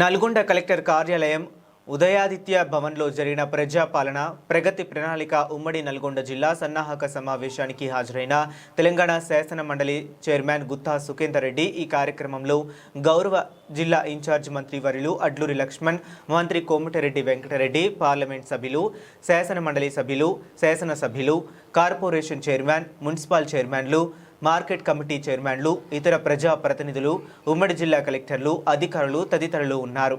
Nalgonda collector కార్యాలయం ఉదయాదిత్య భవన్లో జరిగిన ప్రజాపాలన ప్రగతి ప్రణాళిక ఉమ్మడి నల్గొండ జిల్లా సన్నాహక సమావేశానికి హాజరైన తెలంగాణ శాసన మండలి చైర్మన్ గుత్తా సుఖేందర్ రెడ్డి ఈ కార్యక్రమంలో గౌరవ జిల్లా ఇన్ఛార్జ్ మంత్రి వర్యులు అడ్లూరి లక్ష్మణ్, మంత్రి కోమటిరెడ్డి వెంకటరెడ్డి, పార్లమెంట్ సభ్యులు, శాసన మండలి సభ్యులు, శాసన సభ్యులు, కార్పొరేషన్ చైర్మన్, మున్సిపల్ చైర్మన్లు, మార్కెట్ కమిటీ చైర్మన్లు, ఇతర ప్రజా ప్రతినిధులు, ఉమ్మడి జిల్లా కలెక్టర్లు, అధికారులు తదితరులు ఉన్నారు.